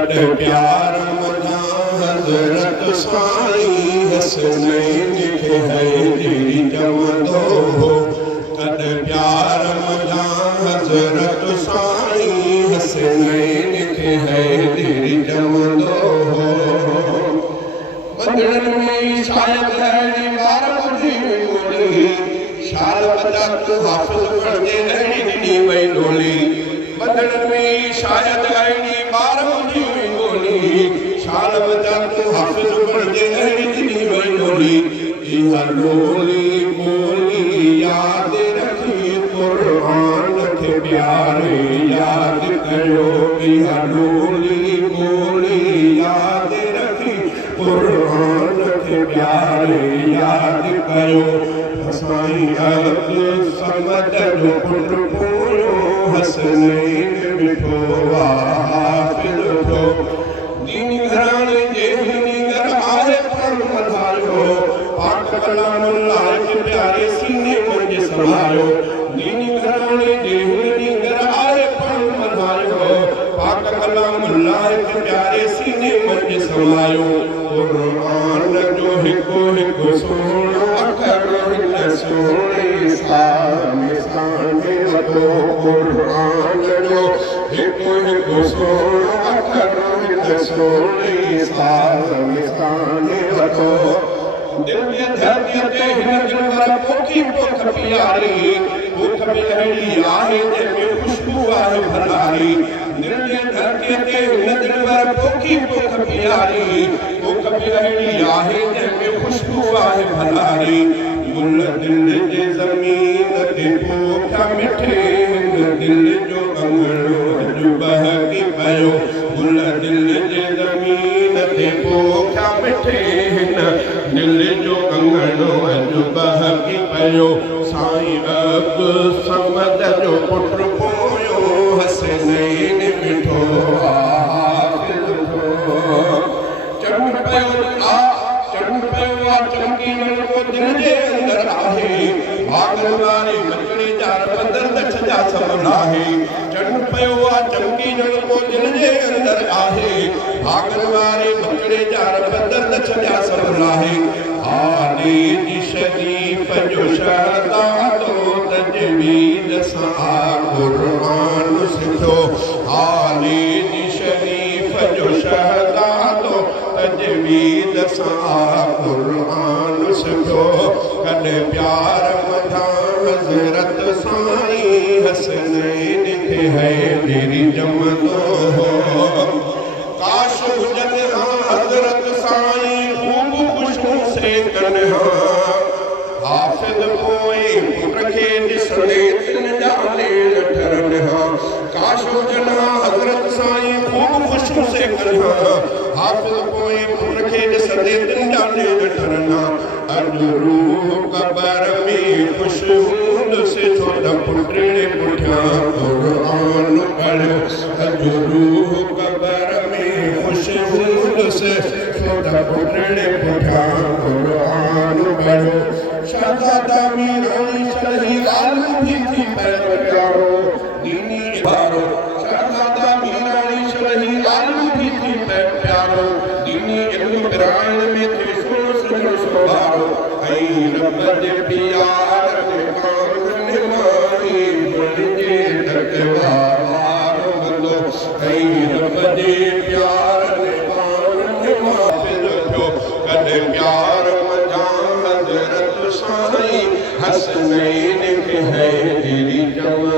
कद प्यार मजा हजरत साईं हसनैन खे हैदरी जमंदो हो कद प्यार मजा हजरत साईं हसनैन खे हैदरी जमंदो हो बदन में शायद अहिड़ी बार ॿुधी ॻोल्ही शाल बचा तूं हाफ़िज़ पढ़जे अहिड़ी ॾिनी वई ॾोली बदन में शायद अहिड़ी बार ॿुधी ॻोल्ही शाल बचा तूं हाफ़िज़ पढ़जे अहिड़ी ॾिनी वई ॾोली इहा ॾोली ॿोली यादि रखी क़ुर्आन खे प्यारे यादि कयो इहा ॾोली ॿोली यादि रखी क़ुर्आन खे प्यारे यादि कयो साईं अब्दुल समद जो पुट पोयो हसनैन मिठो हाफ़िज़ थियो दीनी घराणे जे नीगर आहे पर मधायो पाक कलामुल्लाह खे प्यारे सीने मंझि समायो दीनी घराणे जे नीगर आहे पर मधायो पाक कलामुल्लाह खे प्यारे सीने मंझि समायो क़ुर्आन जो हिकु हिकु सोणो अखर सोने सामे वतो क़ुर्आन जो हिकु हिकु सोणो अखर सोने सामे वतो दिल जे धरतीअ ते हिन जनवर पोखी पोख प्यारी पोख में अहिड़ी आहे जंहिंमें ख़ुशबू आहे भलाई दिल जे धरतीअ ते हिन जनवर पोखी पोख प्यारी पोख में अहिड़ी आहे जंहिंमें ख़ुशबू आहे भलाई गुल दिल जे ज़मीन ते पोखा मिठे दिल जो अंगणो अॼु बहकी पियो गुल दिल जे ज़मीन ते पोखा मिठे दिल जो अंगणो अॼु बहकी पियो साईं अब्दुल समद जो पुट पोयो हसनैन मिठो हाफ़िज़ थियो चंड पियो चमकी को दिल जे अंदर आहे भागन वारे बचड़े जा बदन दछ जा सबल आहे चंड पियो चमकी को दिल जे अंदर आहे भागन वारे बचड़े जा बदन दछ जा सबल आहे आले जी शरीफ जो शहदादो तजवीद सां क़ुर्आन सिखो आले जी शरीफ जो शहदादो तजवीद सां क़ुर्आन सिखो कद प्यार मथा हज़रत साईं हसनैन खे हैदरी जमंदो हो काश हुजनि हज़रत साईं ख़ूब ख़ुशबू से कन्हा हाफ़िज़ पोइ पुट खे ॾिसंदे तिन जा नेल ठरनि हा काश हुजनि हज़रत साईं ख़ूब ख़ुशबू से कन्हा हाफ़िज़ पोइ पुट खे ॾिसंदे तिन जा नेल ठरनि हा अॼु रूह क़बर में ख़ुशि हूंदुसि छो त पुटड़े पुठियां क़ुर्आन पढ़ियो अॼु रूह क़बर में ख़ुशि हूंदुसि छो त पुटड़े पुठियां क़ुर्आन पढ़ियो शहज़ादा मीरानी शरही आलम भी थी पैरो प्यारो दीनी इबारो शहज़ादा मीरानी शरही आलम भी थी पैरो प्यारो दीनी इल्म पिराइण में थे सुनो सुभारो ऐं रब जे प्यार ते कान निमाई मुंहिंजे ढकवारो बंदो ऐं रब जे प्यार ते कान निमाई थियो कद प्यार मजा हज़रत साईं हसनैन खे हैदरी जमंदो